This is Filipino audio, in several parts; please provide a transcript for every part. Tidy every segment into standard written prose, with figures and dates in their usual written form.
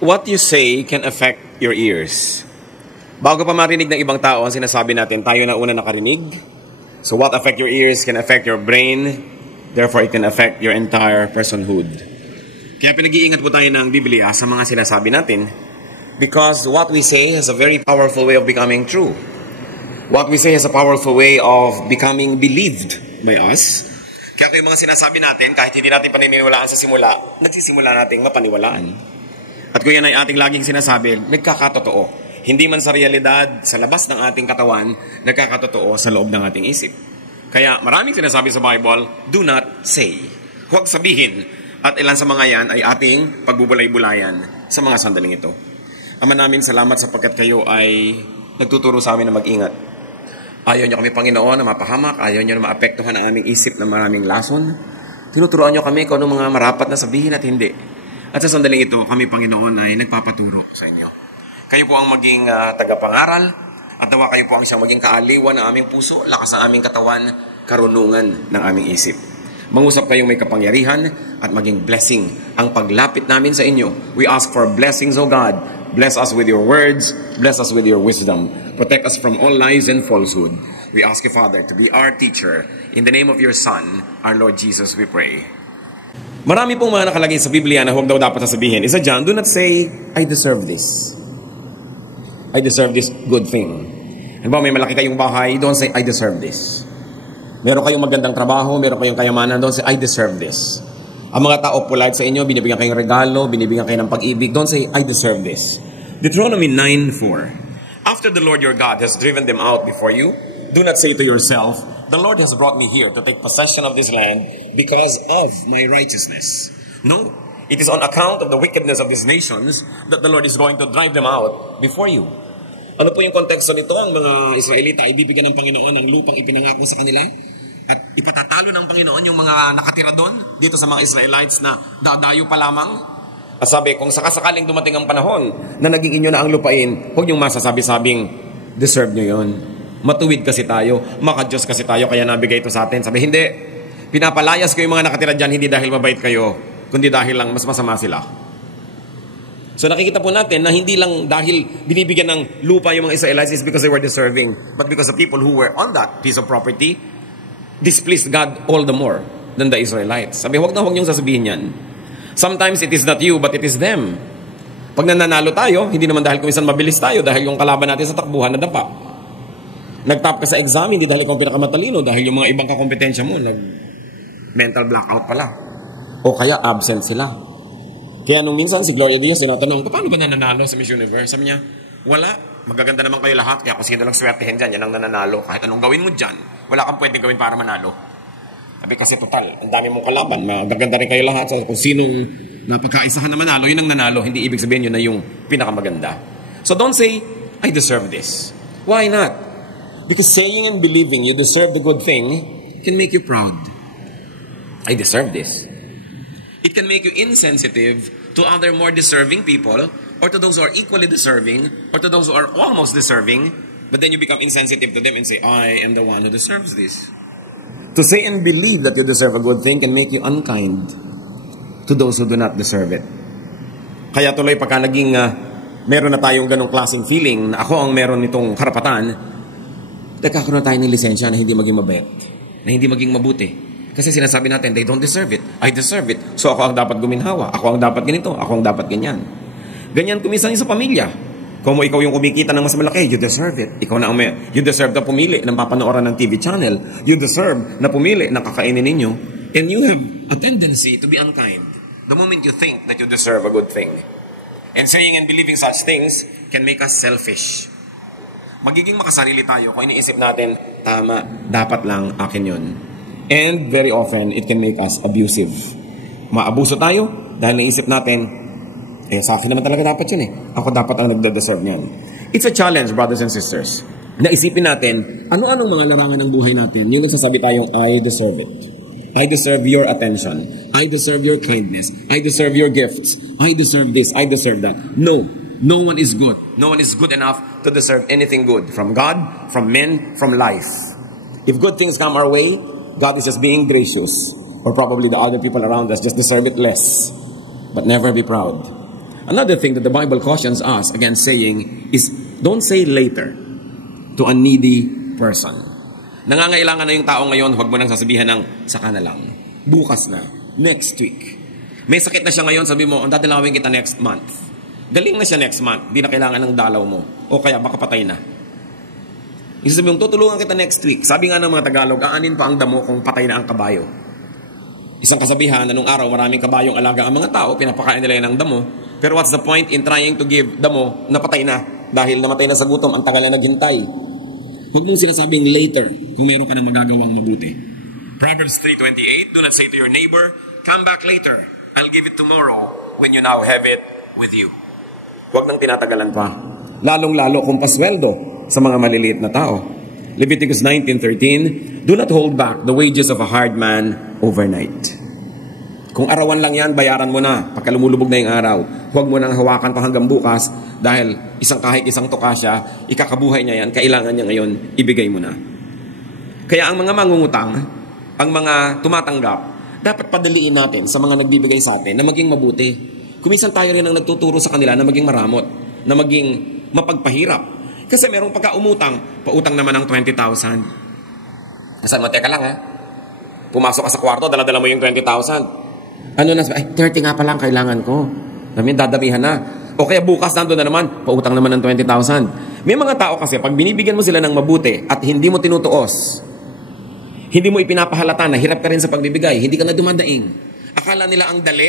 What you say can affect your ears. Bago pa marinig ng ibang tao ang sinasabi natin, tayo na una nakarinig. So what affect your ears can affect your brain. Therefore, it can affect your entire personhood. Kaya pinag-iingat po tayo ng Biblia sa mga sinasabi natin. Because what we say has a very powerful way of becoming true. What we say has a powerful way of becoming believed by us. Kaya yung mga sinasabi natin, kahit hindi natin paniniwalaan sa simula, nagsisimula nating mapaniwalaan. At kung yan ay ating laging sinasabi, nagkakatotoo. Hindi man sa realidad, sa labas ng ating katawan, nagkakatotoo sa loob ng ating isip. Kaya maraming sinasabi sa Bible, do not say. Huwag sabihin. At ilan sa mga yan ay ating pagbubulay-bulayan sa mga sandaling ito. Ama namin, salamat sapagkat kayo ay nagtuturo sa amin na mag-ingat. Ayaw niyo kami, Panginoon, na mapahamak. Ayaw niyo na maapektuhan ang aming isip ng maraming lason. Tinuturoan niyo kami kung ano mga marapat na sabihin at hindi. At sa sandaling ito, kami, Panginoon, ay nagpapaturo sa inyo. Kayo po ang maging tagapangaral at nawa kayo po ang isang maging kaaliwan ng aming puso, lakas ng aming katawan, karunungan ng aming isip. Mangusap kayong may kapangyarihan at maging blessing ang paglapit namin sa inyo. We ask for blessings, O God. Bless us with your words. Bless us with your wisdom. Protect us from all lies and falsehood. We ask you, Father, to be our teacher. In the name of your Son, our Lord Jesus, we pray. Marami pong mga nakalagay sa Biblia na huwag daw dapat sasabihin. Isa dyan, do not say, I deserve this. I deserve this good thing. Ano ba, may malaki kayong bahay, don't say, I deserve this. Meron kayong magandang trabaho, meron kayong kayamanan, don't say, I deserve this. Ang mga tao polite sa inyo, binibigyan kayong regalo, binibigyan kayo ng pag-ibig, don't say, I deserve this. Deuteronomy 9:4. After the Lord your God has driven them out before you, do not say to yourself, the Lord has brought me here to take possession of this land because of my righteousness. No, it is on account of the wickedness of these nations that the Lord is going to drive them out before you. Ano po yung konteksto nito? Ang mga Israelita ay bibigyan ng Panginoon ng lupang ipinangako sa kanila at ipatatalo ng Panginoon yung mga nakatira doon dito sa mga Israelites na dadayo pa lamang. At sabi, kung sakasakaling dumating ang panahon na naging inyo na ang lupain, huwag niyong masasabi-sabing deserve nyo yun. Matuwid kasi tayo, maka-Diyos kasi tayo, kaya nabigay ito sa atin. Sabi, hindi. Pinapalayas ko yung mga nakatira dyan, hindi dahil mabait kayo, kundi dahil lang mas masama sila. So nakikita po natin na hindi lang dahil binibigyan ng lupa yung mga Israelites is because they were deserving, but because the people who were on that piece of property displeased God all the more than the Israelites. Sabi, huwag niyong sasabihin yan. Sometimes it is not you, but it is them. Pag nananalo tayo, hindi naman dahil kung minsan mabilis tayo, dahil yung kalaban natin sa takbuhan na dapa. Nag-top ka sa exam, hindi dahil ikaw pinakamatalino, dahil yung mga ibang kakompetensya mo, mental blackout pala. O kaya absent sila. Kaya nung minsan si Gloria Diaz tinatanong, paano ba nananalo sa Miss Universe? Sabi niya, wala. Magaganda naman kayo lahat, kaya kung sino lang swertihin dyan, yan ang nananalo. Kahit anong gawin mo dyan, wala kang pwedeng gawin para manalo. Sabi kasi total, ang dami mong kalaban, magaganda rin kayo lahat. So kung sinong napagkaisahan na manalo, yun ang nanalo. Hindi ibig sabihin yun na yung pinakamaganda. So don't say, I deserve this. Why not? Because saying and believing you deserve the good thing can make you proud. I deserve this. It can make you insensitive to other more deserving people or to those who are equally deserving or to those who are almost deserving, but then you become insensitive to them and say, I am the one who deserves this. To say and believe that you deserve a good thing can make you unkind to those who do not deserve it. Kaya tuloy pagka naging meron na tayong ganong klaseng feeling na ako ang meron nitong karapatan, nagkakaroon tayo ng lisensya na hindi maging mabait, na hindi maging mabuti. Kasi sinasabi natin, they don't deserve it. I deserve it. So ako ang dapat guminhawa. Ako ang dapat ganito. Ako ang dapat ganyan. Ganyan kumisan sa pamilya. Kung ikaw yung kumikita ng mas malaki, you deserve it. Ikaw na ang you deserve na pumili ng papanooran ng TV channel. You deserve na pumili ng kakainin ninyo. And you have a tendency to be unkind the moment you think that you deserve a good thing. And saying and believing such things can make us selfish. Magiging makasarili tayo kung iniisip natin, tama, dapat lang akin yun. And very often, it can make us abusive. Maabuso tayo dahil naisip natin, sa akin naman talaga dapat yun eh. Ako dapat ang nagda-deserve niyan. It's a challenge, brothers and sisters. Naisipin natin, ano-anong mga larangan ng buhay natin, yung nagsasabi tayong, I deserve it. I deserve your attention. I deserve your kindness. I deserve your gifts. I deserve this. I deserve that. No. No one is good. No one is good enough to deserve anything good from God, from men, from life. If good things come our way, God is just being gracious. Or probably the other people around us just deserve it less. But never be proud. Another thing that the Bible cautions us against saying is, don't say later to a needy person. Nangangailangan na yung tao ngayon, huwag mo nang sasabihan ng, saka na lang. Bukas na. Next week. May sakit na siya ngayon, sabi mo, dadalawin kita next month. Galing na siya next month, di na kailangan ng dalaw mo. O kaya baka patay na. Isasabi mong, tutulungan kita next week. Sabi nga ng mga Tagalog, aanin pa ang damo kung patay na ang kabayo. Isang kasabihan na nung araw, maraming kabayong alaga ang mga tao, pinapakain nila yan ng damo. Pero what's the point in trying to give damo na patay na? Dahil namatay na sa gutom, ang tagal na naghintay. Huwag mong sinasabing later kung meron ka ng magagawang mabuti. Proverbs 3:28, do not say to your neighbor, come back later. I'll give it tomorrow when you now have it with you. Huwag nang tinatagalan pa. Lalong-lalo kung pasweldo sa mga maliliit na tao. Leviticus 19:13, do not hold back the wages of a hard man overnight. Kung arawan lang yan, bayaran mo na. Pagka lumulubog na yung araw, huwag mo nang hawakan pa hanggang bukas dahil kahit isang tuka siya, ikakabuhay niya yan, kailangan niya ngayon, ibigay mo na. Kaya ang mga mangungutang, ang mga tumatanggap, dapat padaliin natin sa mga nagbibigay sa atin na maging mabuti. Kuminsan tayo rin ang nagtuturo sa kanila na maging maramot, na maging mapagpahirap. Kasi merong pagka-umutang, pautang naman ng 20,000. Kasi teka lang ha, pumasok ka sa kwarto, dala-dala mo yung 20,000. Ano na, 30 nga pa lang kailangan ko. Dadamihan na. O kaya bukas nandun na naman, pautang naman ng 20,000. May mga tao kasi, pag binibigyan mo sila ng mabuti at hindi mo tinutuos, hindi mo ipinapahalata na hirap ka rin sa pagbibigay, hindi ka na dumadaing. Akala nila ang dali,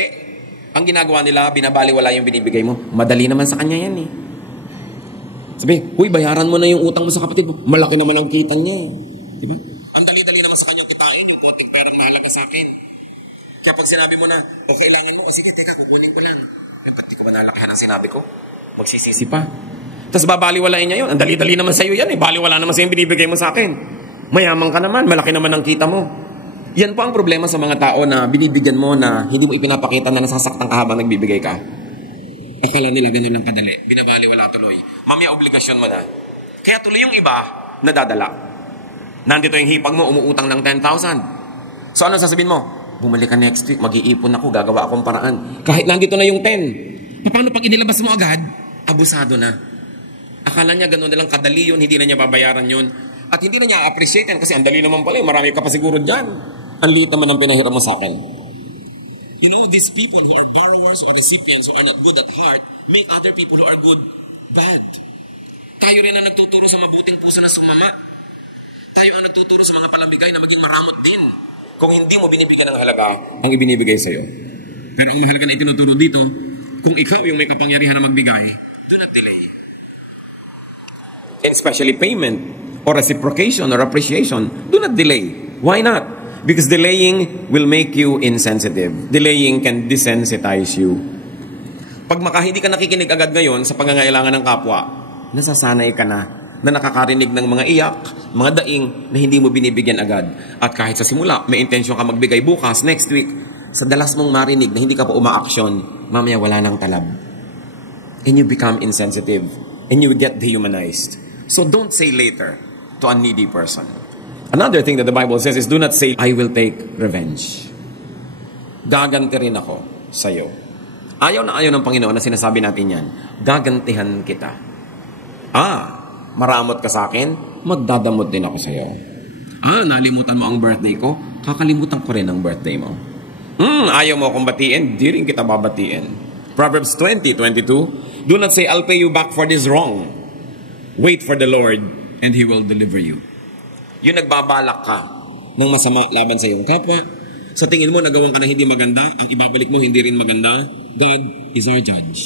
ang ginagawa nila, binabaliwala yung binibigay mo. Madali naman sa kanya yan eh. Sabi, huy, bayaran mo na yung utang mo sa kapatid mo. Malaki naman ang kita niya eh. Diba? Ang dali-dali naman sa kanyang kitain, yung poting perang mahalaga sa akin. Kaya pag sinabi mo na, o kailangan mo, sige, teka, kukunin ko lang. Ba't di ko ba nalakihan ang sinabi ko? Magsisisi pa. Tapos babaliwalain niya yun. Ang dali-dali naman sa'yo yan eh. Baliwala naman sa'yo yung binibigay mo sa akin. Mayaman ka naman, malaki naman ang kita mo. Yan po ang problema sa mga tao na binibigyan mo na hindi mo ipinapakita na nasasaktan ka habang nagbibigay ka. Akala nila ganyan lang kadali. Binabaliwala tuloy. Mamaya obligasyon mo na. Kaya tuloy yung iba, nadadala. Nandito yung hipag mo, umuutang ng 10,000. So ano sasabihin mo? Bumalik ka next week, mag-iipon ako, gagawa akong paraan. Kahit nandito na yung 10. Paano pag inilabas mo agad? Abusado na. Akala niya gano'n na lang kadali yun, hindi na niya babayaran yun. At hindi na niya appreciate yan kasi ang dali naman pala, marami ka pa siguro dyan. Ang liit naman ang pinahiram mo sa akin. You know, these people who are borrowers or recipients who are not good at heart make other people who are good bad. Tayo rin ang nagtuturo sa mabuting puso na sumama. Tayo ang nagtuturo sa mga palamigay na maging maramot din. Kung hindi mo binibigyan ng halaga ang ibinibigay sa iyo. Pero ang halaga na itinuturo dito, kung ikaw yung may kapangyarihan na magbigay, do not delay. And especially payment or reciprocation or appreciation, do not delay. Why not? Because delaying will make you insensitive. Delaying can desensitize you. Pag hindi ka nakikinig agad ngayon sa pangangailangan ng kapwa, nasasanay ka na nakakarinig ng mga iyak, mga daing na hindi mo binibigyan agad. At kahit sa simula, may intensyon ka magbigay bukas, next week, sa dalas mong marinig na hindi ka pa umaaksyon, mamaya wala nang talab. And you become insensitive. And you get dehumanized. So don't say later to a needy person. Another thing that the Bible says is, do not say, I will take revenge. Gaganti rin ako sa'yo. Ayaw na ayaw ng Panginoon na sinasabi natin yan. Gagantihan kita. Maramot ka sa akin, magdadamot din ako sa iyo. Nalimutan mo ang birthday ko, kakalimutan ko rin ang birthday mo. Ayaw mo akong batiin, di rin kita babatiin. Proverbs 20:22, do not say, I'll pay you back for this wrong. Wait for the Lord, and He will deliver you. Yung nagbabalak ka ng masama laban sa iyong kapwa, sa tingin mo, nagawan ka na hindi maganda, ang ibabalik mo hindi rin maganda, God is our judge.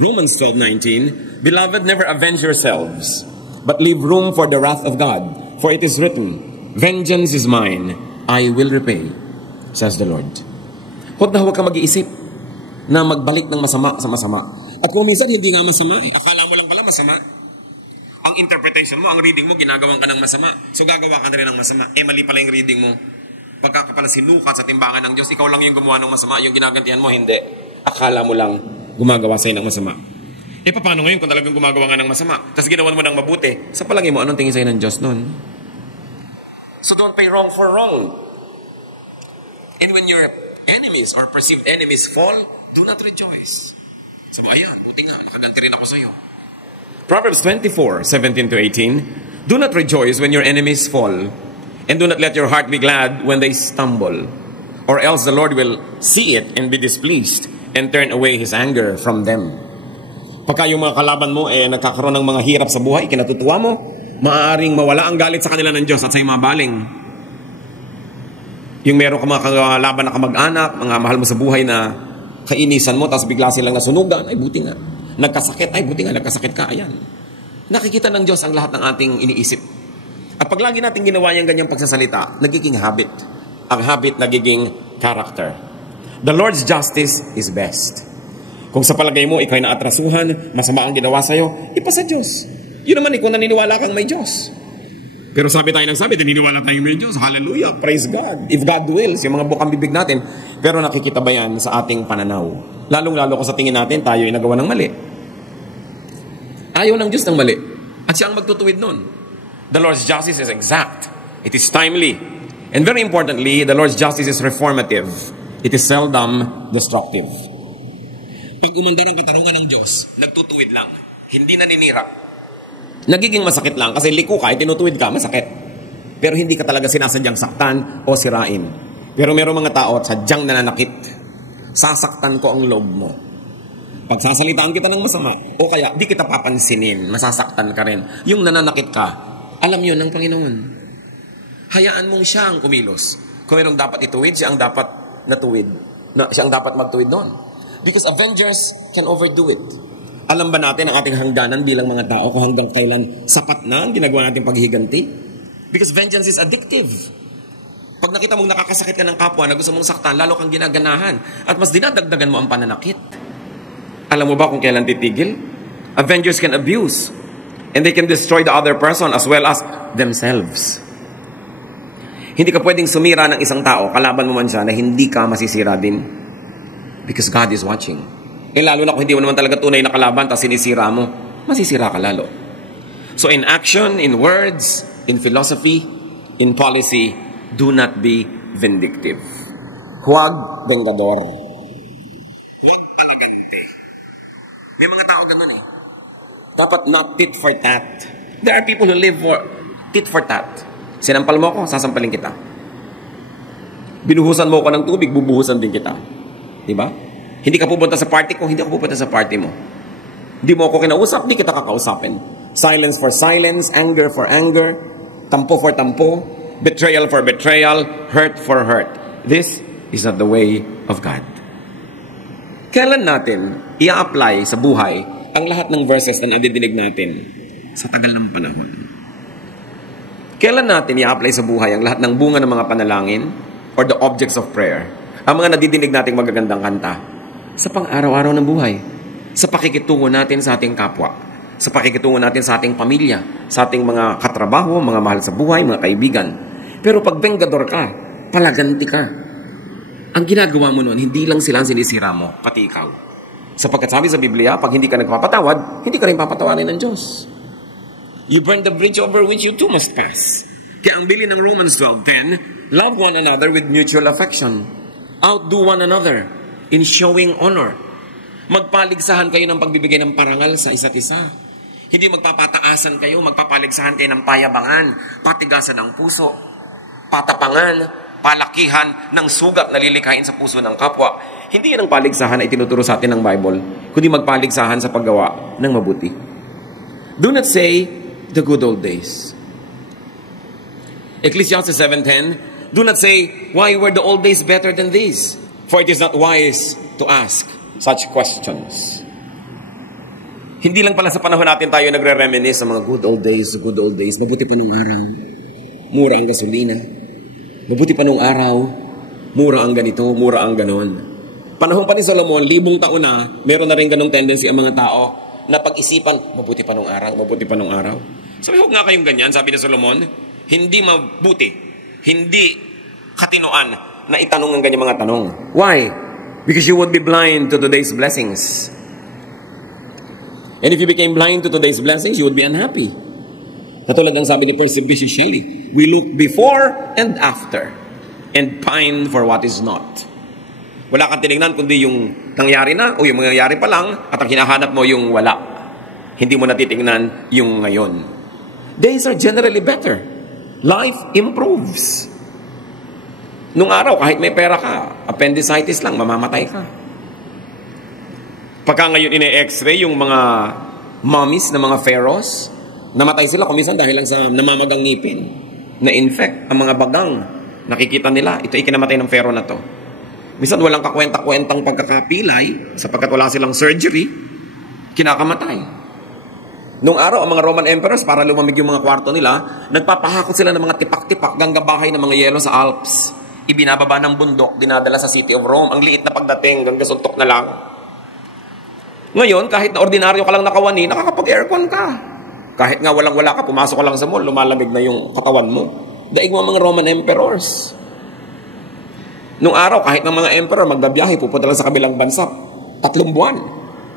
Romans 12:19, Beloved, never avenge yourselves, but leave room for the wrath of God. For it is written, Vengeance is mine, I will repay, says the Lord. Huwag ka mag-iisip na magbalik ng masama sa masama. At kung minsan hindi nga masama, akala mo lang pala masama. Ang interpretation mo, ang reading mo, ginagawan ka ng masama. So gagawa ka na rin ng masama. Mali pala yung reading mo. Pagka ka pala sinukat sa timbangan ng Diyos, ikaw lang yung gumawa ng masama, yung ginagantihan mo, hindi. Akala mo lang gumagawa sa'yo ng masama. Paano ngayon kung talagang gumagawa nga ng masama? Tapos ginawan mo ng mabuti. Sa palagay mo, anong tingin sa'yo ng Diyos nun? So don't pay wrong for wrong. And when your enemies or perceived enemies fall, do not rejoice. Sabi, ayan, buti nga, nakaganti rin ako sa'yo. Proverbs 24:17-18, do not rejoice when your enemies fall, and do not let your heart be glad when they stumble, or else the Lord will see it and be displeased, and turn away His anger from them. Pagka yung mga kalaban mo nagkakaroon ng mga hirap sa buhay, kinatutuwa mo, maaaring mawala ang galit sa kanila ng Diyos at sa'yo mabaling. Yung meron ka mga kalaban na kamag-anak, mga mahal mo sa buhay na kainisan mo, tapos bigla silang nasunugan, ay buti nga. Nagkasakit, ay buti nga, nagkasakit ka, ayan. Nakikita ng Diyos ang lahat ng ating iniisip. At pag lagi natin ginawa yung ganyang pagsasalita, nagiging habit. Ang habit nagiging character. The Lord's justice is best. Kung sa palagay mo, ikaw ay naatrasuhan, masama ang ginawa sa'yo, ipasa Diyos. Yun naman kung naniniwala kang may Diyos. Pero sabi tayo ng sabi, naniniwala tayo may Diyos. Hallelujah, praise God. If God wills, yung mga bukang bibig natin, pero nakikita ba yan sa ating pananaw? Lalong-lalo kung sa tingin natin, tayo ay nagawa ng mali. Ayaw ng Diyos ng mali. At siya ang magtutuwid nun. The Lord's justice is exact. It is timely. And very importantly, the Lord's justice is reformative. It is seldom destructive. Pag umandar ang katarungan ng Diyos, nagtutuwid lang. Hindi naninira. Nagiging masakit lang kasi liko ka, tinutuwid ka, masakit. Pero hindi ka talaga sinasadyang saktan o sirain. Pero meron mga tao sadyang nananakit. Sasaktan ko ang loob mo. Pagsasalitaan kita ng masama, o kaya di kita papansinin, masasaktan ka rin. Yung nananakit ka, alam yun ng Panginoon. Hayaan mong siya ang kumilos. Kung mayroong dapat ituwid, siya ang dapat natuwid. Siya ang dapat magtuwid noon. Because avengers can overdo it. Alam ba natin ang ating hangganan bilang mga tao kung hanggang kailan sapat na ang ginagawa nating paghihiganti? Because vengeance is addictive. Pag nakita mong nakakasakit ka ng kapwa na gusto mong saktan, lalo kang ginaganahan at mas dinadagdagan mo ang pananakit. Alam mo ba kung kailan titigil? Avengers can abuse and they can destroy the other person as well as themselves. Hindi ka pwedeng sumira ng isang tao, kalaban mo man siya, na hindi ka masisira din. Because God is watching. Lalo na kung hindi mo naman talaga tunay na kalaban, tapos sinisira mo, masisira ka lalo. So in action, in words, in philosophy, in policy, do not be vindictive. Huwag vengador. Huwag palagante. May mga tao ganun eh. Dapat not tit for tat. There are people who live for tit for tat. Sinampal mo ako, sasampalin kita. Binuhusan mo ako ng tubig, bubuhusan din kita. Diba? Hindi ka pupunta sa party ko, hindi ako pupunta sa party mo. Hindi mo ako kinausap, hindi kita kakausapin. Silence for silence, anger for anger, tampo for tampo, betrayal for betrayal, hurt for hurt. This is not the way of God. Kailan natin i-apply sa buhay ang lahat ng verses na nadidinig natin sa tagal ng panahon? Kailan natin i-apply sa buhay ang lahat ng bunga ng mga panalangin or the objects of prayer? Ang mga nadidinig nating magagandang kanta sa pang-araw-araw ng buhay, sa pakikitungo natin sa ating kapwa, sa pakikitungo natin sa ating pamilya, sa ating mga katrabaho, mga mahal sa buhay, mga kaibigan. Pero pag vengador ka, palaganti ka. Ang ginagawa mo noon, hindi lang sila ang sinisira mo, pati ikaw. Sapagkat sabi sa Biblia, pag hindi ka nagpapatawad, hindi ka rin papatawarin ng Diyos. You burn the bridge over which you too must pass. Kaya ang bilin ng Romans 12:10, love one another with mutual affection. Outdo one another in showing honor. Magpaligsahan kayo ng pagbibigay ng parangal sa isa't isa. Hindi magpapataasan kayo, magpapaligsahan kayo ng payabangan, patigasan ng puso, patapangan, palakihan ng sugat na lilikain sa puso ng kapwa. Hindi yan ang paligsahan na itinuturo sa atin ng Bible, kundi magpaligsahan sa paggawa ng mabuti. Do not say the good old days. Ecclesiastes 7:10, do not say, why were the old days better than these? For it is not wise to ask such questions. Hindi lang pala sa panahon natin tayo nagre-reminisce sa mga good old days, good old days. Mabuti pa nung araw, mura ang gasolina. Mabuti pa nung araw, mura ang ganito, mura ang ganon. Panahon pa ni Solomon, 1,000 taon na, meron na rin ganong tendency ang mga tao na pag-isipan, mabuti pa nung araw, mabuti pa nung araw. Sabi, huwag nga kayong ganyan, sabi ni Solomon, hindi mabuti, hindi katinoan na itanong ang ganyang mga tanong. Why? Because you would be blind to today's blessings. And if you became blind to today's blessings, you would be unhappy. Katulad ng sabi ni Percy Bysshe Shelley, we look before and after and pine for what is not. Wala kang tinignan kundi yung nangyari na o yung mangyayari pa lang at ang hinahanap mo yung wala. Hindi mo natitingnan yung ngayon. Days are generally better. Life improves. Nung araw, kahit may pera ka, appendicitis lang, mamamatay ka. Pagka ngayon ine-x-ray yung mga mummies na mga pharaohs, namatay sila kuminsan dahil lang sa namamagang ngipin. Na-infect ang mga bagang. Nakikita nila, ito ay kinamatay ng pharaoh na to. Minsan walang kakwenta-kwentang pagkakapilay, sapagkat wala silang surgery, kinakamatay. Nung araw, ang mga Roman emperors, para lumamig yung mga kwarto nila, nagpapahakot sila ng mga tipak-tipak ganggabahay ng mga yelo sa Alps. Ibinababa ng bundok, dinadala sa city of Rome. Ang liit na pagdating, hanggang suntok na lang. Ngayon, kahit na ordinaryo ka lang nakawani, nakakapag-aircon ka. Kahit nga walang-wala ka, pumasok ka lang sa mall, lumalamig na yung katawan mo. Daig mo mga Roman emperors. Nung araw, kahit ng mga emperor, magbabiyahe, pupunta lang sa kabilang bansa, 3 buwan.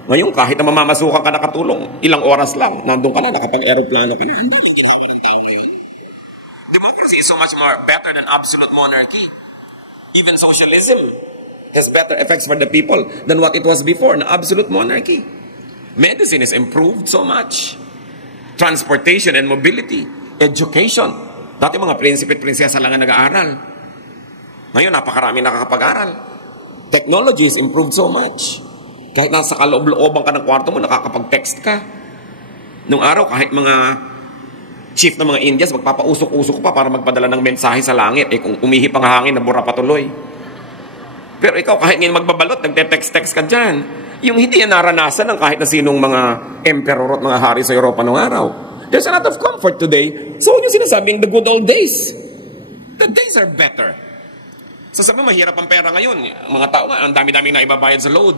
Ngayon, kahit na mamamasukan ka nakatulong, ilang oras lang, nandun ka na, nakapag-aeroplano ka na. Ang ginawa ng tao ngayon. Democracy is so much more better than absolute monarchy. Even socialism has better effects for the people than what it was before, na absolute monarchy. Medicine is improved so much. Transportation and mobility. Education. Dati mga prinsipe at prinsesa lang ang nag-aaral. Ngayon, napakarami nakakapag-aral. Technology is improved so much. Kahit nasa kaloob-looban ka ng kwarto mo, nakakapag-text ka. Nung araw, kahit mga chief ng mga Indias, magpapausok-usok pa para magpadala ng mensahe sa langit. Eh kung umihip ang hangin, nabura patuloy. Pero ikaw, kahit ngayon magbabalot, nagte-text-text ka dyan. Yung hindi yan naranasan ng kahit na sinong mga emperor at mga hari sa Europa noong araw. There's a lot of comfort today. So, yung sinasabing the good old days. The days are better. So, sabi mahirap ang pera ngayon. Mga tao nga, ang dami-daming na ibabayad sa load.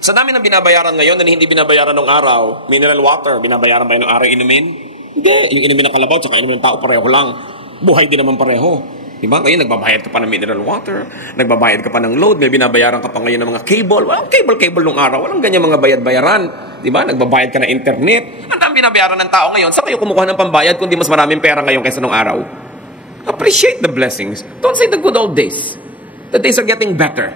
Sa dami ng binabayaran ngayon na hindi binabayaran ng araw, mineral water, binabayaran ba yun ng araw inumin? Hindi. Yung inumin ng kalabaw, tsaka inumin ng tao, pareho lang. Buhay din naman pareho. Diba? Ngayon, nagbabayad ka pa ng mineral water, nagbabayad ka pa ng load, may binabayaran ka pa ngayon ng mga cable. Walang cable nung araw, walang ganyan mga bayad-bayaran. Diba? Nagbabayad ka ng internet. Ang dami binabayaran ng tao ngayon, saan kayo kumukuha ng pambayad kundi mas maraming pera ngayon kaysa nung araw? Appreciate the blessings. Don't say the good old days. The days are getting better.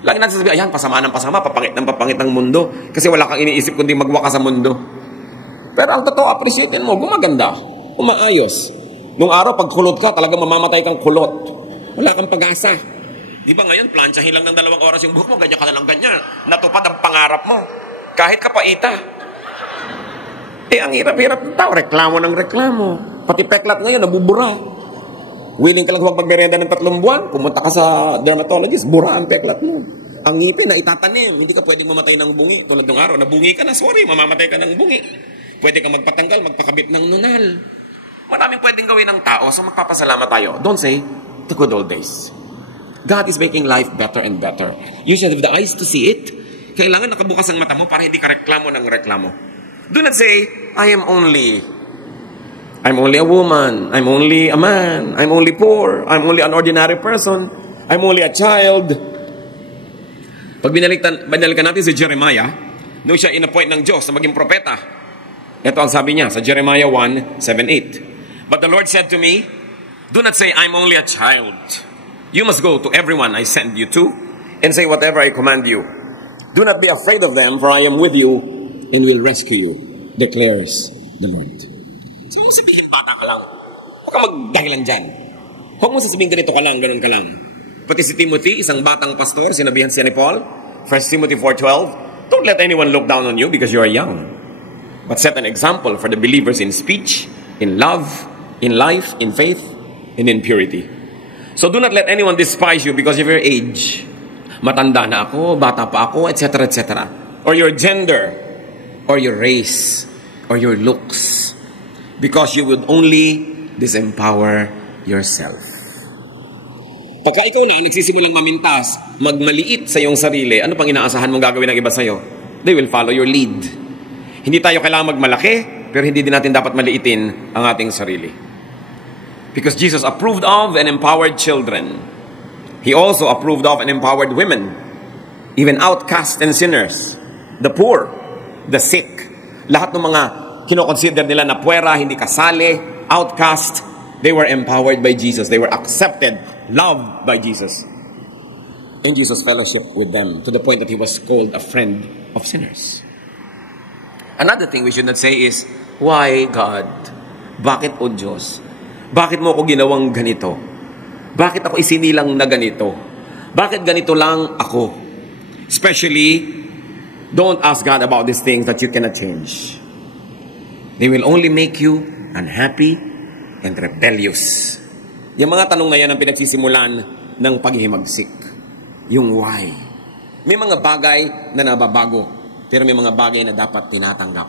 Lagi natin sasabihin, ayan, pasama ng pasama, papangit ng mundo. Kasi wala kang iniisip kundi magwaka sa mundo. Pero ang totoo, appreciate mo, gumaganda, umaayos. Nung araw, pag kulot ka, talagang mamamatay kang kulot. Wala kang pag-asa. Di ba ngayon, planchahin lang ng 2 oras yung buhok mo, ganyan ka na lang ganyan. Natupad ang pangarap mo. Kahit kapaita. Eh, ang hirap-hirap ng tao, reklamo ng reklamo. Pati peklat ngayon, nabubura. Willing ka lang huwag magmerenda ng 3 buwan, pumunta ka sa dermatologist, bura ang peklat mo. Ang ngipin na itatanim, hindi ka pwedeng mamatay ng bungi. Tulad ng araw, nabungi ka na, sorry, mamamatay ka ng bungi. Pwede kang magpatanggal, magpakabit ng nunal. Maraming pwedeng gawin ng tao, so magpapasalamat tayo. Don't say, the good old days. God is making life better and better. You should have the eyes to see it. Kailangan nakabukas ang mata mo para hindi ka reklamo ng reklamo. Do not say, I'm only a woman. I'm only a man. I'm only poor. I'm only an ordinary person. I'm only a child. Pag binalikan natin si Jeremiah, nung siya in-appoint ng Diyos na maging propeta, ito ang sabi niya sa Jeremiah 1:7-8. But the Lord said to me, do not say, I'm only a child. You must go to everyone I send you to and say whatever I command you. Do not be afraid of them, for I am with you and will rescue you, declares the Lord. So, sabihin bata ka lang. Huwag ka magdahilan dyan. Huwag mo sasabihin ganito ka lang, ganun ka lang. Pati si Timothy, isang batang pastor, sinabihan siya ni Paul, 1 Timothy 4:12, don't let anyone look down on you because you are young, but set an example for the believers in speech, in love, in life, in faith, and in purity. So do not let anyone despise you because of your age. Matanda na ako, bata pa ako, etc., etc. Or your gender, or your race, or your looks. Because you would only disempower yourself. Pagka ikaw na nagsisimulang mamintas, magmaliit sa iyong sarili, ano pang inaasahan mong gagawin ng iba sa'yo? They will follow your lead. Hindi tayo kailangan magmalaki, pero hindi din natin dapat maliitin ang ating sarili. Because Jesus approved of and empowered children. He also approved of and empowered women, even outcasts and sinners, the poor, the sick. Lahat ng mga kinoconsider nila na puwera, hindi kasali, outcast, they were empowered by Jesus. They were accepted, loved by Jesus. And Jesus fellowshiped with them to the point that he was called a friend of sinners. Another thing we should not say is, why God? Bakit, O Diyos? Bakit mo ako ginawang ganito? Bakit ako isinilang na ganito? Bakit ganito lang ako? Especially, don't ask God about these things that you cannot change. They will only make you unhappy and rebellious. Yung mga tanong na yan ang pinagsisimulan ng paghihimagsik. Yung why. May mga bagay na nababago, pero may mga bagay na dapat tinatanggap.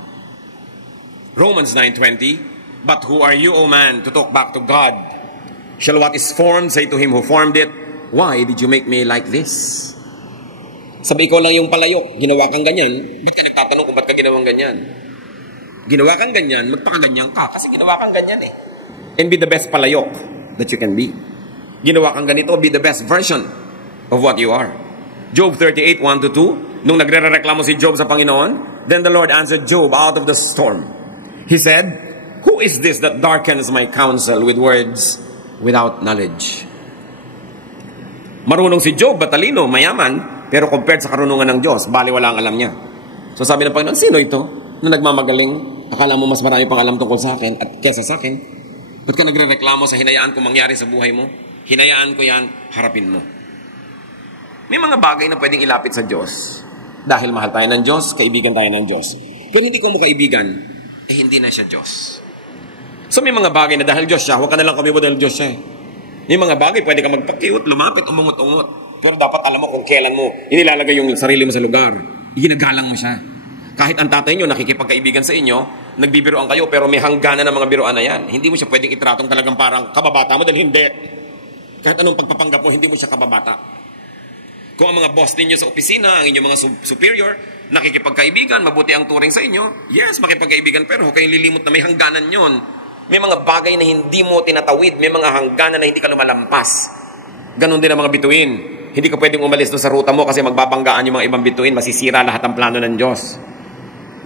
Romans 9:20, but who are you, O man, to talk back to God? Shall what is formed say to him who formed it, why did you make me like this? Sabi ko lang yung palayok, ginawa kang ganyan, ba't ka nagtatanong kung ba't ka ginawang ganyan? Ginawa kang ganyan, magpakaganyan ka, kasi ginawa kang ganyan eh. And be the best palayok that you can be. Ginawa kang ganito, be the best version of what you are. Job 38:1-2, nung nagre-reklamo si Job sa Panginoon, then the Lord answered Job out of the storm. He said, who is this that darkens my counsel with words without knowledge? Marunong si Job, batalino, mayaman, pero compared sa karunungan ng Diyos, bali wala ang alam niya. So sabi ng Panginoon, sino ito na nagmamagaling? Akala mo mas marami pang alam tungkol sa akin at kesa sa akin? Ba't ka nagre-reklamo sa hinayaan ko mangyari sa buhay mo? Hinayaan ko yan, harapin mo. May mga bagay na pwedeng ilapit sa Diyos. Dahil mahal tayo ng Diyos, kaibigan tayo ng Diyos. Pero hindi ko mo kaibigan, hindi na siya Diyos. So may mga bagay na dahil Diyos siya, huwag ka na lang kami dahil Diyos siya. May mga bagay, pwede ka magpakiut, lumapit, umungot-ungot. Pero dapat alam mo kung kailan mo inilalagay yung sarili mo sa lugar. Iginagalang mo siya. Kahit ang tatay nyo nakikipagkaibigan sa inyo, nagbibiroan kayo, pero may hangganan ng mga biroan na yan. Hindi mo siya pwedeng itratong talagang parang kababata mo dahil hindi. Kahit anong pagpapanggap mo, hindi mo siya kababata. Kung ang mga boss ninyo sa opisina, ang inyong mga superior, nakikipagkaibigan, mabuti ang turing sa inyo, yes, makipagkaibigan, pero huwag kayong lilimot na may hangganan yon. May mga bagay na hindi mo tinatawid, may mga hangganan na hindi ka lumalampas. Ganon din ang mga bituin. Hindi ka pwedeng umalis doon sa ruta mo kasi magbabanggaan yung mga ibang bituin, masisira lahat ang plano ng Diyos.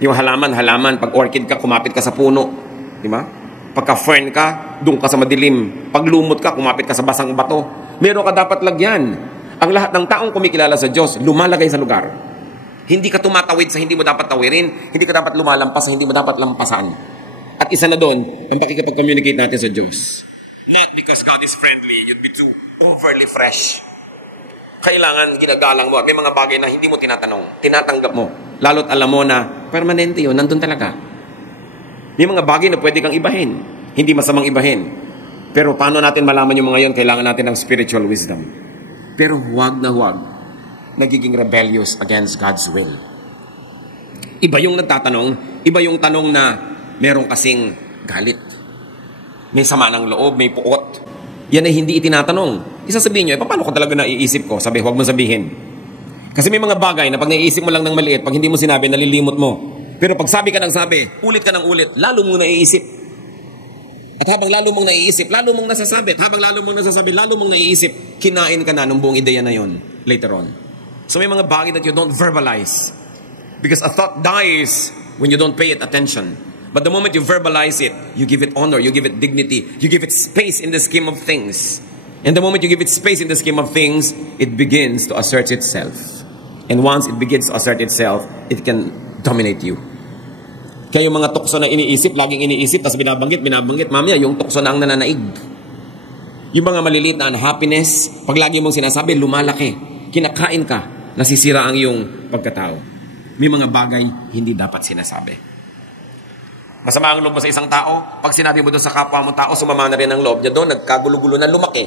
Yung halaman, pag orchid ka, kumapit ka sa puno. Di ba? Pagka fern ka, doon ka sa madilim. Pag lumot ka, kumapit ka sa basang bato. Meron ka dapat lagyan. Ang lahat ng taong kumikilala sa Diyos, lumalagay sa lugar. Hindi ka tumatawid sa hindi mo dapat tawirin. Hindi ka dapat lumalampas sa hindi mo dapat lampasan. At isa na doon, ang pakikipag-communicate natin sa Diyos. Not because God is friendly, you'd be too overly fresh. Kailangan ginagalang mo. At may mga bagay na hindi mo tinatanong, tinatanggap mo. Lalo't alam mo na permanente yun, nandun talaga. May mga bagay na pwede kang ibahin. Hindi masamang ibahin. Pero paano natin malaman yung mga yun? Kailangan natin ng spiritual wisdom. Pero huwag na huwag nagiging rebellious against God's will. Iba yung nagtatanong, iba yung tanong na meron kasing galit. May sama ng loob, may puot. Yan ay hindi itinatanong. Isasabihin nyo, paano ko talaga naiisip ko? Sabi, huwag mo sabihin. Kasi may mga bagay na pag naiisip mo lang ng maliit, pag hindi mo sinabi, nalilimot mo. Pero pag sabi ka ng sabi, ulit ka ng ulit, lalo mong naiisip. At habang lalo mong naiisip, lalo mong nasasabi. At habang lalo mong nasasabi, lalo mong naiisip, kinain ka na ng buong ideya na yon later on. So may mga bagay that you don't verbalize. Because a thought dies when you don't pay it attention. But the moment you verbalize it, you give it honor, you give it dignity, you give it space in the scheme of things. And the moment you give it space in the scheme of things, it begins to assert itself. And once it begins to assert itself, it can dominate you. Kaya yung mga tukso na iniisip, laging iniisip, tapos binabanggit, mamaya yung tukso na ang nananaig. Yung mga maliliit na unhappiness, pag lagi mong sinasabi, lumalaki. Kinakain ka, nasisira ang iyong pagkatao. May mga bagay hindi dapat sinasabi. Masama ang loob mo sa isang tao, pag sinabi mo doon sa kapwa mo tao, sumama na rin ang loob niya doon, nagkagulo-gulo na lumaki.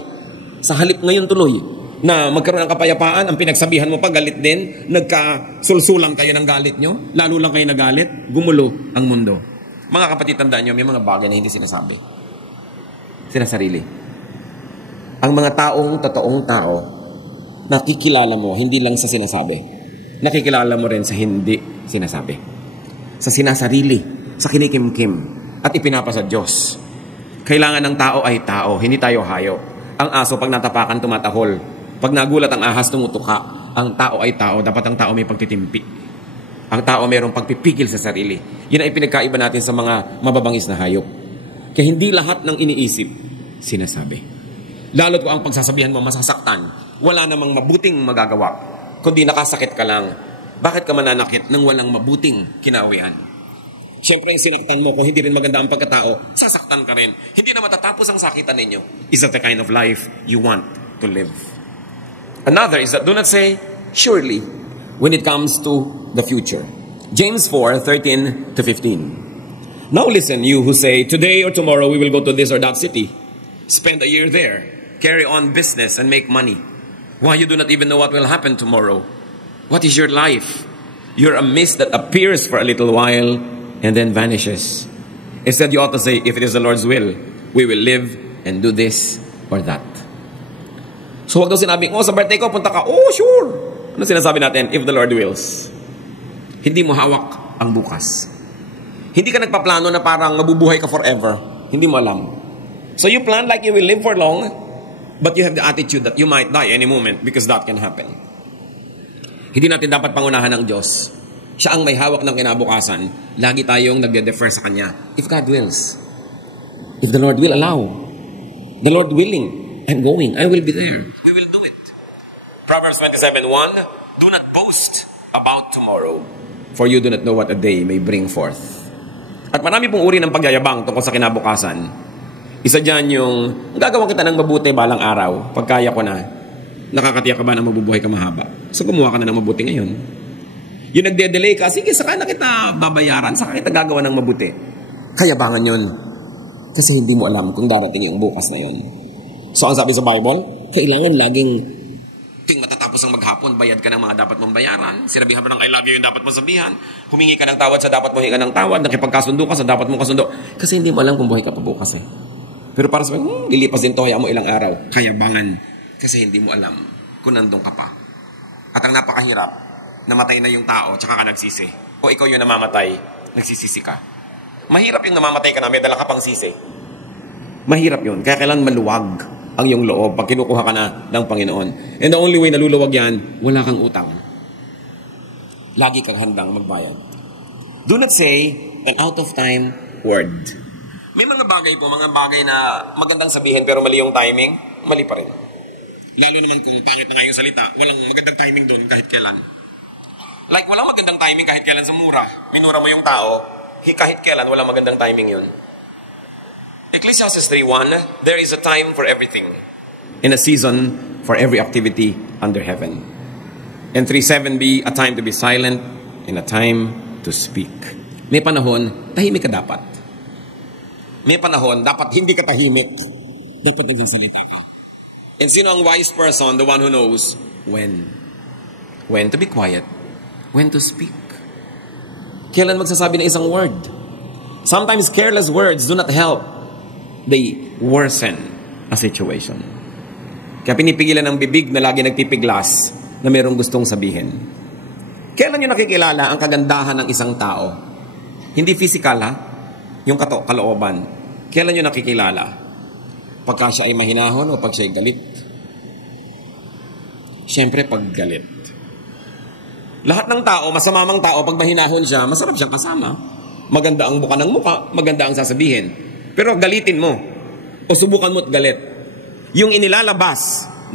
Sa halip ngayon tuloy, na magkaroon ng kapayapaan, ang pinagsabihan mo pa, galit din, nagkasulsulang kayo ng galit nyo, lalo lang kayo nagalit, gumulo ang mundo. Mga kapatid, tandaan nyo, may mga bagay na hindi sinasabi. Sinasarili. Ang mga totoong tao, nakikilala mo, hindi lang sa sinasabi. Nakikilala mo rin sa hindi sinasabi. Sa sinasarili. Sa kinikimkim at ipinapa sa Diyos. Kailangan ng tao ay tao, hindi tayo hayop. Ang aso pag natapakan tumatahol. Pag nagulat ang ahas tumutuka. Ang tao ay tao, dapat ang tao may pagtitimpi. Ang tao mayroong pagpipigil sa sarili. Yun ay pinagkaiba natin sa mga mababangis na hayop. Kaya hindi lahat ng iniisip sinasabi. Lalo't kung ang pagsasabihan mo masasaktan, wala namang mabuting magagawa, kundi nakasakit ka lang. Bakit ka mananakit nang walang mabuting kinauwian? Siyempre, yung sinaktan mo, kung hindi rin maganda ang pagkatao, sasaktan ka rin. Hindi na matatapos ang sakitan ninyo. Is that the kind of life you want to live? Another is that do not say, surely, when it comes to the future. James 4:13-15. Now listen, you who say, today or tomorrow we will go to this or that city. Spend a year there. Carry on business and make money. Why, you do not even know what will happen tomorrow. What is your life? You're a mist that appears for a little while and then vanishes. Instead, you ought to say, if it is the Lord's will, we will live and do this or that. So, wag daw sinabing, sa birthday ko, punta ka. Oh, sure. Ano sinasabi natin? If the Lord wills. Hindi mo hawak ang bukas. Hindi ka nagpaplano na parang mabubuhay ka forever. Hindi mo alam. So, you plan like you will live for long, but you have the attitude that you might die any moment because that can happen. Hindi natin dapat pangunahan ng Diyos. Siya ang may hawak ng kinabukasan. Lagi tayong nagde-defer sa Kanya. If God wills. If the Lord will allow. The Lord willing. I'm going. I will be there. We will do it. Proverbs 27:1. Do not boast about tomorrow, for you do not know what a day may bring forth. At marami pong uri ng pagyayabang tungkol sa kinabukasan. Isa dyan yung, gagawa kita ng mabuti balang araw. Pagkaya ko na, nakakatiyak ka ba na mabubuhay ka mahaba? So gumawa ka na ng mabuti ngayon. Yung nagde-delay ka, sige, saka na kita babayaran, saka kita gagawa ng mabuti. Kayabangan yun. Kasi hindi mo alam kung darating yung bukas na yun. So ang sabi sa Bible, kailangan laging matatapos ang maghapon, bayad ka ng mga dapat mong bayaran. Sinabihan mo ng I love you yung dapat mong sabihan. Humingi ka ng tawad sa dapat mong hinga ng tawad. Nakipagkasundo ka sa dapat mong kasundo. Kasi hindi mo alam kung buhay ka pa bukas eh. Pero para sabihin, lilipas din to, hayaan mo ilang araw. Kayabangan. Kasi hindi mo alam kung nandun ka pa. At ang napakahirap, namatay na yung tao, tsaka ka nagsisi. O ikaw yung namamatay, nagsisisi ka. Mahirap yung namamatay ka na, may dala ka pang sisi. Mahirap yun. Kaya kailangan maluwag ang iyong loob pag kinukuha ka na ng Panginoon. And the only way na luluwag yan, wala kang utang. Lagi kang handang magbayad. Do not say an out of time word. May mga bagay po, mga bagay na magandang sabihin pero mali yung timing, mali pa rin. Lalo naman kung pangit na nga yung salita, walang magandang timing doon kahit kailan. Like, walang magandang timing kahit kailan sa mura. Minura mo yung tao, kahit kailan, walang magandang timing yun. Ecclesiastes 3:1, there is a time for everything, and a season for every activity under heaven. And 3:7b, a time to be silent, and a time to speak. May panahon, tahimik ka dapat. May panahon, dapat hindi ka tahimik. Dapat nagsasalita ka. And sino ang wise person? The one who knows when. When to be quiet. When to speak. Kailan magsasabi ng isang word? Sometimes careless words do not help. They worsen a situation. Kaya pinipigilan ng bibig na lagi nagpipiglas na mayroong gustong sabihin. Kailan nyo nakikilala ang kagandahan ng isang tao? Hindi physical ha? Yung kalooban. Kailan nyo nakikilala? Pagka siya ay mahinahon o pag siya ay galit? Siyempre pag galit. Lahat ng tao, masamamang tao, pag mahinahon siya, masarap siyang kasama. Maganda ang buka ng muka, maganda ang sasabihin. Pero galitin mo, o subukan mo't galit. Yung inilalabas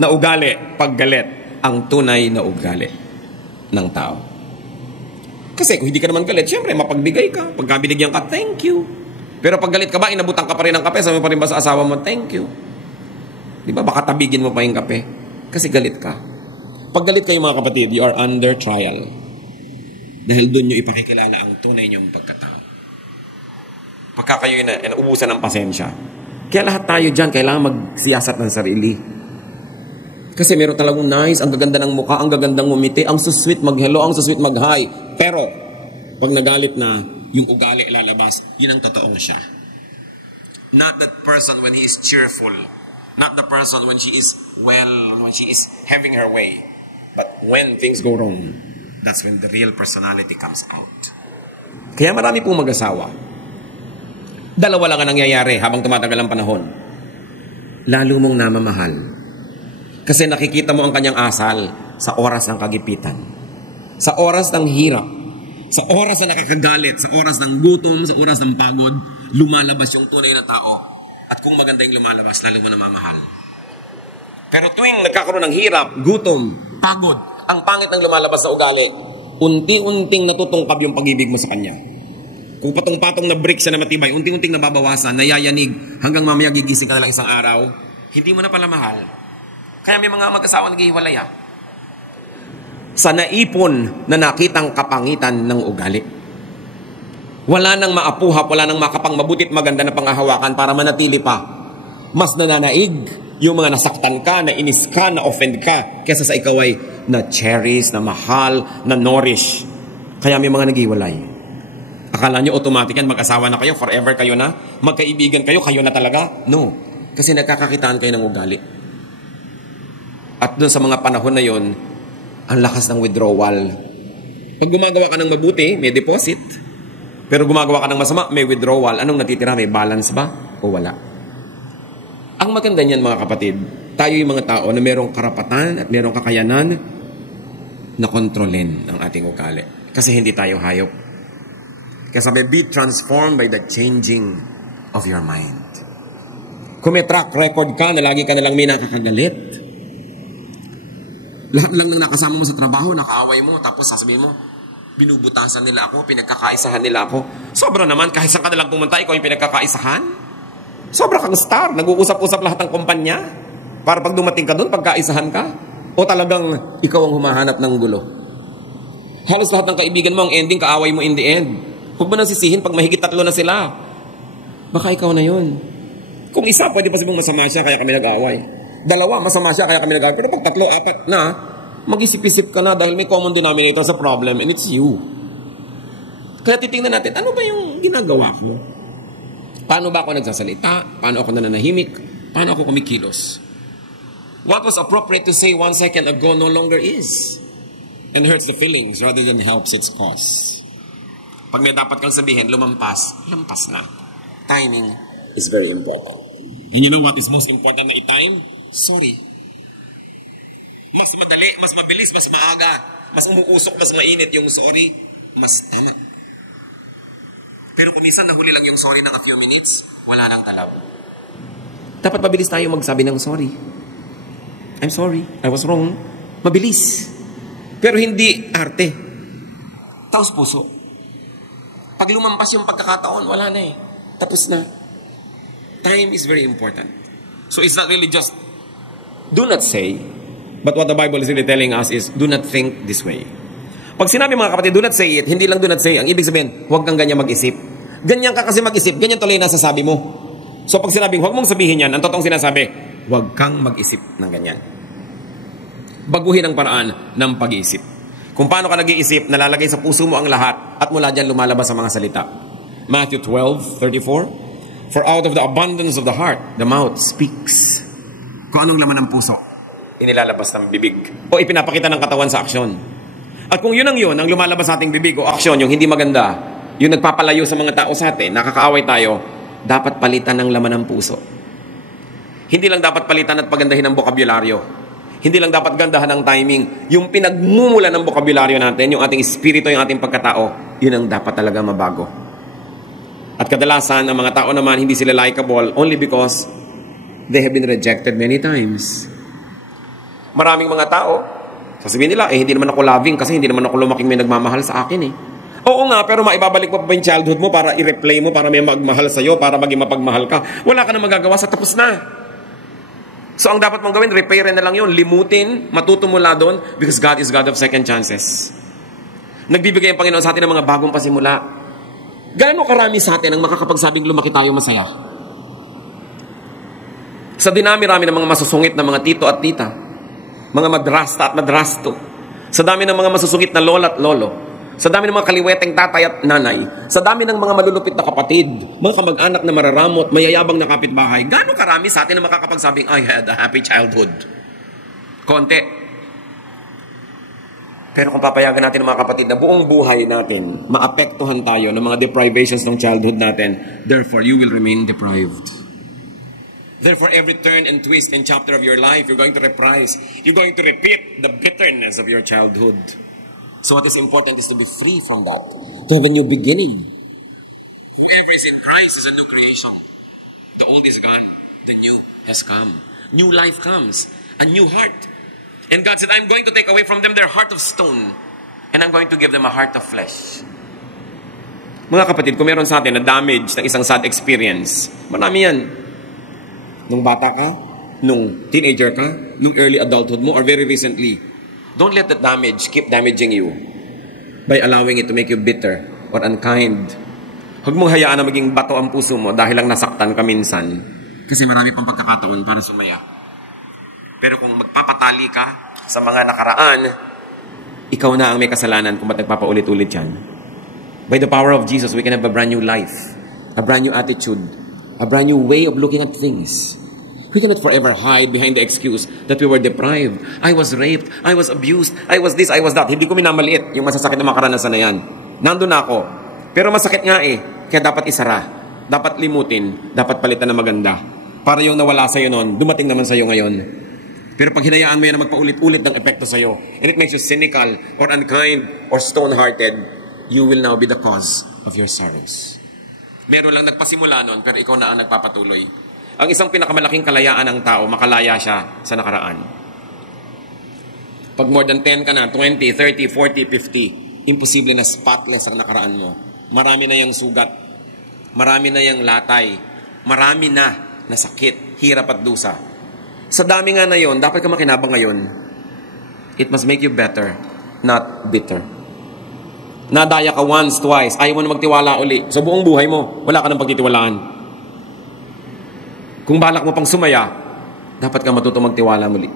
na ugali, pag galit, ang tunay na ugali ng tao. Kasi kung hindi ka naman galit, siyempre mapagbigay ka. Pagka binigyan ka, thank you. Pero pag galit ka ba, inabutan ka pa rin ng kape, sabi mo pa rin ba sa asawa mo, thank you. Di ba, baka tabigin mo pa yung kape. Kasi galit ka. Pag galit kayo mga kapatid, you are under trial. Dahil doon nyo ipakikilala ang tunay nyong pagkatao. Pagka kayo ubusan ng pasensya. Kaya lahat tayo dyan, kailangan magsiyasat ng sarili. Kasi meron talagang nice, ang gaganda ng mukha, ang gagandang ngumiti, ang susweet mag-hello, ang susweet mag-hi. Pero, pag nagalit na, yung ugali lalabas, yun ang totoong siya. Not that person when he is cheerful. Not the person when she is well, when she is having her way. But when things go wrong, that's when the real personality comes out. Kaya marami pong mag-asawa. Dalawa lang ang nangyayari habang tumatagal ang panahon. Lalo mong namamahal. Kasi nakikita mo ang kanyang asal sa oras ng kagipitan. Sa oras ng hirap. Sa oras na nakakagalit. Sa oras ng gutom. Sa oras ng pagod. Lumalabas yung tunay na tao. At kung maganda yung lumalabas, lalo mo namamahal. Pero tuwing nagkakaroon ng hirap, gutom, pagod, ang pangit ng lumalabas sa ugali, unti-unting natutungkab yung pag-ibig mo sa Kanya. Kung patong-patong na bricks na matibay, unti-unting nababawasan, nayayanig, hanggang mamaya gigising ka na lang isang araw, hindi mo na pala mahal. Kaya may mga mag-asawa naghihiwalay sa naipon na nakitang kapangitan ng ugali. Wala nang maapuhap, wala nang makapang mabutit maganda na pangahawakan para manatili pa. Mas nananaig yung mga nasaktan ka, na inis ka, na offend ka, kesa sa ikaw ay na-cherish, na mahal, na nourish. Kaya may mga naghiwalay. Akala nyo automatic yan, mag-asawa na kayo, forever kayo na, magkaibigan kayo, kayo na talaga? No. Kasi nagkakakitaan kayo ng ugali. At doon sa mga panahon na yon, ang lakas ng withdrawal. Pag gumagawa ka ng mabuti, may deposit. Pero gumagawa ka ng masama, may withdrawal. Anong natitira? May balance ba? O wala? Ang maganda niyan, mga kapatid, tayo yung mga tao na merong karapatan at merong kakayanan na kontrolin ang ating ugali. Kasi hindi tayo hayop. Kaya sabi, be transformed by the changing of your mind. Kung may track record ka na lagi ka nalang may nakakagalit, lahat lang ng nakasama mo sa trabaho, nakaaway mo, tapos sasabihin mo, binubutasan nila ako, pinagkakaisahan nila ako. Sobra naman, kahit saan ka nalang pumunta, ikaw yung pinagkakaisahan. Sobra kang star, nag-uusap-usap lahat ng kumpanya. Para pag dumating ka doon, pagkaisahan ka. O talagang ikaw ang humahanap ng gulo. Halos lahat ng kaibigan mo, ang ending, kaaway mo in the end. Huwag mo nang sisihin pag mahigit 3 na sila. Baka ikaw na yun. Kung isa, pwede pa sabong masama siya, kaya kami nag-aaway. 2, masama siya, kaya kami nag-aaway. Pero pag 3, 4 na, mag-isip-isip ka na dahil may common denominator sa problem and it's you. Kaya titingnan natin, ano ba yung ginagawa ko? Paano ba ako nagsasalita? Paano ako nananahimik? Paano ako kumikilos? What was appropriate to say 1 second ago no longer is. And hurts the feelings rather than helps its cause. Pag may dapat kang sabihin, lampas na. Timing is very important. And you know what is most important na i-time? Sorry. Mas madali, mas mabilis, mas maaga. Mas umuusok, mas mainit yung sorry. Mas tama. Pero kung minsan nahuli lang yung sorry ng a few minutes, wala nang talab. Dapat mabilis tayo magsabi ng sorry. I'm sorry, I was wrong. Mabilis. Pero hindi arte. Taos puso. Pag lumampas yung pagkakataon, wala na eh. Tapos na. Time is very important. So it's not really just do not say, but what the Bible is really telling us is do not think this way. Pag sinabi mga kapatid, do not say it, hindi lang do not say. Ang ibig sabihin, huwag kang ganyan mag-isip. Ganyan ka kasi mag-isip, ganyan tuloy na sasabi mo. So pag sinabing, huwag mong sabihin yan, ang totoong sinasabi, huwag kang mag-isip ng ganyan. Baguhin ang paraan ng pag-iisip. Kung paano ka nag-iisip, nalalagay sa puso mo ang lahat at mula dyan lumalabas sa mga salita. Matthew 12:34. For out of the abundance of the heart, the mouth speaks. Kung anong laman ng puso, inilalabas ng bibig o ipinapakita ng katawan sa aksyon. At kung yun ang lumalabas sa ating bibig o aksyon, yung hindi maganda, yung nagpapalayo sa mga tao sa atin, nakakaaway tayo, dapat palitan ng laman ng puso. Hindi lang dapat palitan at pagandahin ang bokabularyo. Hindi lang dapat gandahan ang timing. Yung pinagmumula ng bokabularyo natin, yung ating espiritu, yung ating pagkatao, yun ang dapat talaga mabago. At kadalasan, ang mga tao naman, hindi sila likable only because they have been rejected many times. Maraming mga tao, sasabihin nila, hindi naman ako loving kasi hindi naman ako lumaking may nagmamahal sa akin eh. Oo nga, pero maibabalik mo pa ba yung childhood mo para i-replay mo, para may magmahal sa'yo, para maging mapagmahal ka. Wala ka na magagawa sa tapos na. So ang dapat mong gawin, repairin na lang yun. Limutin, matuto mula doon because God is God of second chances. Nagbibigay ang Panginoon sa atin ng mga bagong pasimula. Gaano karami sa atin ang makakapagsabing lumaki tayo masaya? Sa dinami-rami ng mga masusungit na mga tito at tita, mga madrasta at madrasto, sa dami ng mga masusungit na lola at lolo, sa dami ng mga kaliweteng tatay at nanay, sa dami ng mga malulupit na kapatid, mga kamag-anak na mararamot, mayayabang na kapitbahay, gaano karami sa atin na makakapagsabing, I had a happy childhood? Konti. Pero kung papayagan natin ng mga kapatid na buong buhay natin, maapektuhan tayo ng mga deprivations ng childhood natin, therefore you will remain deprived. Therefore, every turn and twist and chapter of your life, you're going to reprise. You're going to repeat the bitterness of your childhood. So what is important is to be free from that. To have a new beginning. Whoever is in Christ is a new creation. The old is gone. The new has come. New life comes. A new heart. And God said, I'm going to take away from them their heart of stone and I'm going to give them a heart of flesh. Mga kapatid, kung meron sa atin na damage ng isang sad experience, marami yan. Nung bata ka, nung teenager ka, nung early adulthood mo, or very recently. Don't let that damage keep damaging you by allowing it to make you bitter or unkind. Huwag mong hayaan na maging bato ang puso mo dahil lang nasaktan ka minsan. Kasi marami pang pagkakataon para sumaya. Pero kung magpapatali ka sa mga nakaraan, ikaw na ang may kasalanan kung ba't nagpapaulit-ulit yan. By the power of Jesus, we can have a brand new life, a brand new attitude, a brand new way of looking at things. We cannot forever hide behind the excuse that we were deprived. I was raped. I was abused. I was this. I was that. Hindi ko minamaliit yung masasakit na mga karanasan na yan. Nandun na ako. Pero masakit nga eh. Kaya dapat isara. Dapat limutin. Dapat palitan na maganda. Para yung nawala sa'yo noon, dumating naman sa'yo ngayon. Pero pag hinayaan mo yan na magpaulit-ulit ng epekto sa'yo, and it makes you cynical or unkind or stone-hearted, you will now be the cause of your sorrows. Meron lang nagpasimula noon, pero ikaw na ang nagpapatuloy. Ang isang pinakamalaking kalayaan ng tao, makalaya siya sa nakaraan. Pag more than 10 ka na, 20, 30, 40, 50, imposible na spotless ang nakaraan mo. Marami na yung sugat. Marami na yung latay. Marami na sakit, hirap at dusa. Sa dami nga na yon, dapat ka makinabang ngayon. It must make you better, not bitter. Nadaya ka once, twice, ayaw mo na magtiwala uli. So buong buhay mo, wala ka nang pagtitiwalaan. Kung balak mo pang sumaya, dapat ka matuto magtiwala muli.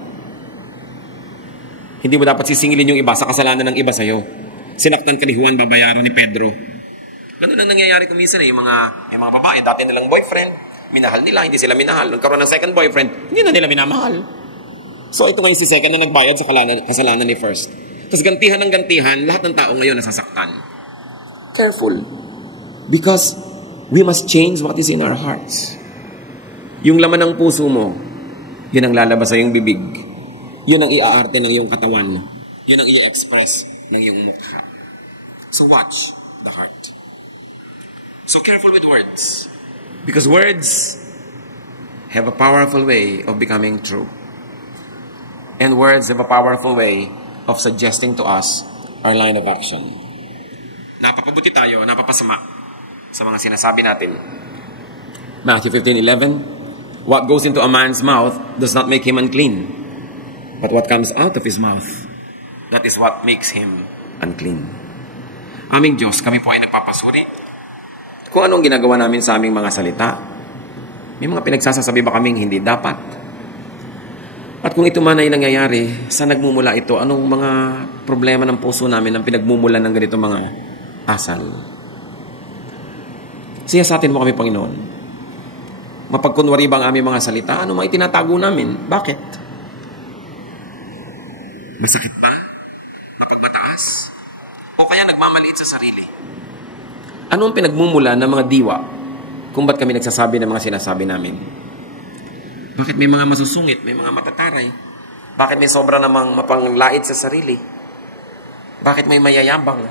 Hindi mo dapat sisingilin yung iba sa kasalanan ng iba sa'yo. Sinaktan ka ni Juan, babayaran ni Pedro. Ganun ang nangyayari kung minsan yung mga babae, dati nilang boyfriend, minahal nila, hindi sila minahal. Nagkaroon ng second boyfriend, hindi na nila minamahal. So ito ngayon si second na nagbayad sa kasalanan ni first. Tapos gantihan ng gantihan, lahat ng tao ngayon nasasaktan. Careful. Because we must change what is in our hearts. Yung laman ng puso mo, yun ang lalabas sa iyong bibig. Yun ang iaarte ng iyong katawan. Yun ang i-express ng iyong mukha. So watch the heart. So careful with words. Because words have a powerful way of becoming true. And words have a powerful way of suggesting to us our line of action. Napapabuti tayo, napapasama sa mga sinasabi natin. Matthew 15:11, what goes into a man's mouth does not make him unclean, but what comes out of his mouth, that is what makes him unclean. Aming Diyos, kami po ay nagpapasuri kung anong ginagawa namin sa aming mga salita. May mga pinagsasasabi ba kaming hindi dapat? At kung ito man ay nangyayari, saan nagmumula ito? Anong mga problema ng puso namin ang pinagmumulan ng ganito mga asal? Siya sa atin mo kami, Panginoon. Mapagkunwari ba ang aming mga salita? Ano mga itinatago namin? Bakit? Masakit pa? Mapagmataas? O kaya nagmamaliit sa sarili? Ano ang pinagmumula ng mga diwa kung ba't kami nagsasabi ng mga sinasabi namin? Bakit may mga masusungit, may mga matataray? Bakit may sobra namang mapanglait sa sarili? Bakit may mayayabang?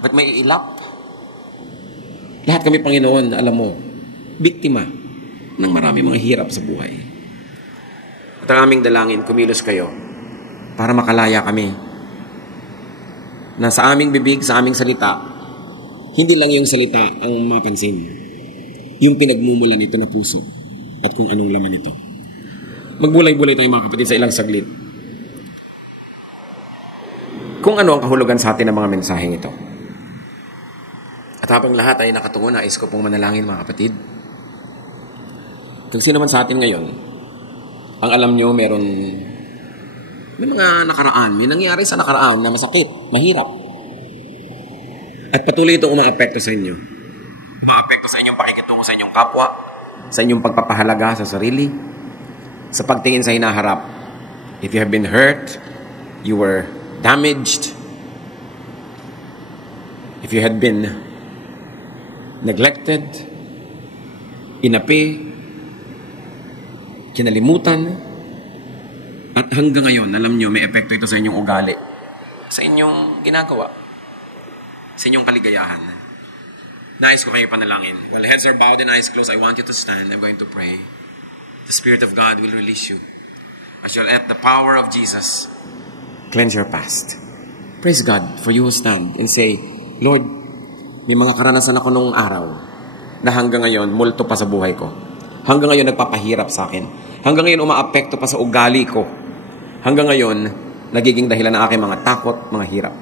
Bakit may ilap? Lahat kami, Panginoon, alam mo, biktima ng marami mga hirap sa buhay. At ang aming dalangin, kumilos kayo para makalaya kami na sa aming bibig, sa aming salita, hindi lang yung salita ang mapansin. Yung pinagmumulan nito na puso at kung anong laman ito. Magbulay-bulay tayo mga kapatid sa ilang saglit. Kung ano ang kahulugan sa atin ng mga mensaheng ito. At habang lahat ay nakatungo, nais ko pong manalangin mga kapatid. Kung sino man sa atin ngayon, ang alam nyo may mga nakaraan, may nangyari sa nakaraan na masakit, mahirap. At patuloy itong umaapekto sa inyo. Umaapekto sa inyong pakikitungo sa inyong kapwa, sa inyong pagpapahalaga sa sarili, sa pagtingin sa hinaharap. If you have been hurt, you were damaged, if you had been neglected, inapi, kinalimutan, at hanggang ngayon, alam nyo, may epekto ito sa inyong ugali, sa inyong ginagawa, sa inyong kaligayahan. Nais ko kayo panalangin. While heads are bowed and eyes closed, I want you to stand. I'm going to pray. The Spirit of God will release you. as you'll let the power of Jesus cleanse your past. Praise God for you who stand and say, Lord, may mga karanasan ako nung araw na hanggang ngayon, multo pa sa buhay ko. Hanggang ngayon, nagpapahirap sa akin. Hanggang ngayon, umaapekto pa sa ugali ko. Hanggang ngayon, nagiging dahilan ng aking mga takot, mga hirap.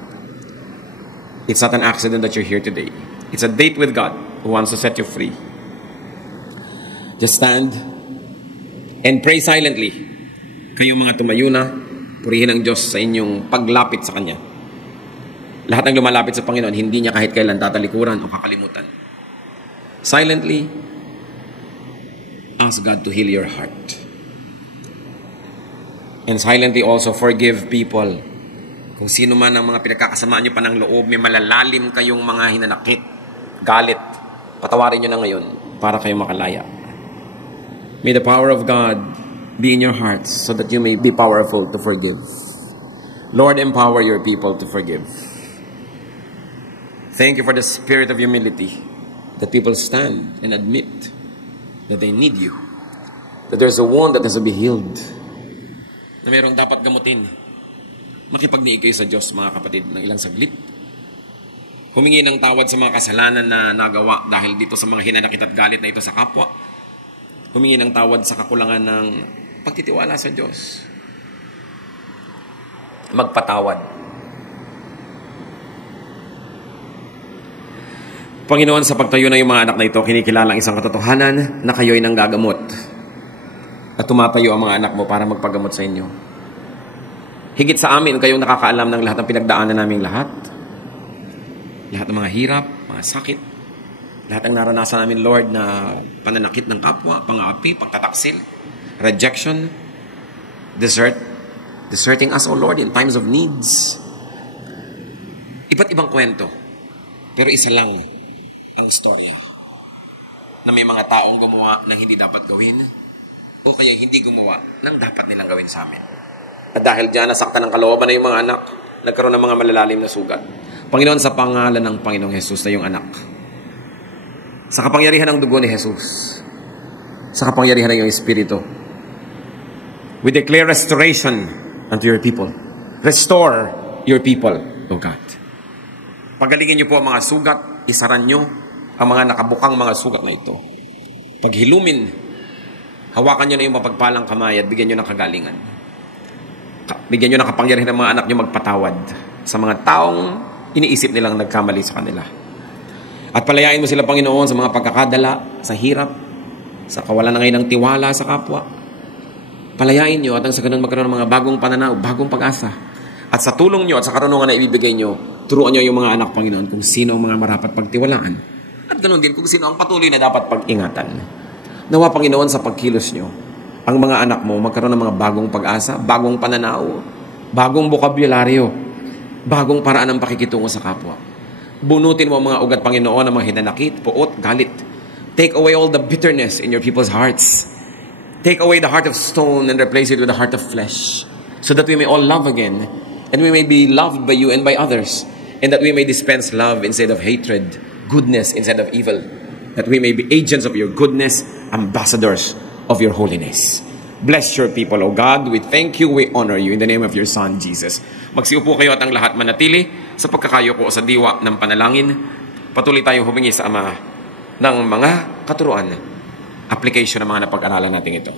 It's not an accident that you're here today. It's a date with God who wants to set you free. Just stand and pray silently. Kayong mga tumayo na, purihin ang Diyos sa inyong paglapit sa Kanya. Lahat ng lumalapit sa Panginoon, hindi niya kahit kailan tatalikuran o kakalimutan. Silently, ask God to heal your heart. And silently also forgive people. Kung sino man ang mga pinagkakasamaan nyo pa ng loob, may malalalim kayong mga hinanakit, galit, patawarin nyo na ngayon para kayo makalaya. May the power of God be in your hearts so that you may be powerful to forgive. Lord, empower your people to forgive. Thank you for the spirit of humility, that people stand and admit that they need you, that there's a wound that has to be healed, na mayroong dapat gamutin. Makipagniig kayo sa Diyos, mga kapatid, ng ilang saglit. Humingi ng tawad sa mga kasalanan na nagawa dahil dito sa mga hinanakit at galit na ito sa kapwa. Humingi ng tawad sa kakulangan ng pagtitiwala sa Diyos. Magpatawad. Panginoon, sa pagtayo na yung mga anak na ito, kinikilala ang isang katotohanan na kayo'y nanggagamot. At tumatayo ang mga anak mo para magpagamot sa inyo. Higit sa amin, kayong nakakaalam ng lahat ng pinagdaanan naming lahat. Lahat ng mga hirap, mga sakit. Lahat ng naranasan namin, Lord, na pananakit ng kapwa, pang-aapi, pagtataksil, rejection, deserting us, O Lord, in times of needs. Iba't ibang kwento. Pero isa lang ang istorya na may mga taong gumawa ng hindi dapat gawin o kaya hindi gumawa ng dapat nilang gawin sa amin. At dahil dyan, nasaktan ng kalooban na yung mga anak, nagkaroon ng mga malalalim na sugat. Panginoon, sa pangalan ng Panginoong Jesus na yung anak, sa kapangyarihan ng dugo ni Jesus, sa kapangyarihan ng iyong Espiritu, we declare restoration unto your people. Restore your people, O God. Pagalingin niyo po ang mga sugat, isaran niyo ang mga nakabukang mga sugat na ito. Paghilumin, hawakan niyo na yung mapagpalang kamay at bigyan niyo ng kagalingan. Bigyan niyo ng kapangyarihan ng mga anak niyo magpatawad sa mga taong iniisip nilang nagkamali sa kanila. At palayain mo sila, Panginoon, sa mga pagkakadala, sa hirap, sa kawalan na ngayon ng tiwala sa kapwa. Palayain niyo at ang sa ganun magkaroon ng mga bagong pananaw, bagong pag-asa. At sa tulong niyo at sa karunungan na ibibigay niyo, turuan niyo yung mga anak, Panginoon, kung sino ang mga marapat pagtiwalaan. At ganoon din kung sino ang patuloy na dapat pag-ingatan. Nawa, Panginoon, sa pagkilos niyo, ang mga anak mo magkaroon ng mga bagong pag-asa, bagong pananaw, bagong bokabularyo, bagong paraan ng pakikitungo sa kapwa. Bunutin mo ang mga ugat, Panginoon, ng mga hinanakit, puot, galit. Take away all the bitterness in your people's hearts. Take away the heart of stone and replace it with the heart of flesh, so that we may all love again, and we may be loved by you and by others, and that we may dispense love instead of hatred, goodness instead of evil, that we may be agents of your goodness, ambassadors of your holiness. Bless your people, O God. We thank you, we honor you in the name of your Son, Jesus. Magsiupo kayo at ang lahat manatili sa pagkakayuko sa diwa ng panalangin. Patuloy tayong humingi sa Ama ng mga katuruan, application ng mga napag-aralan natin ito.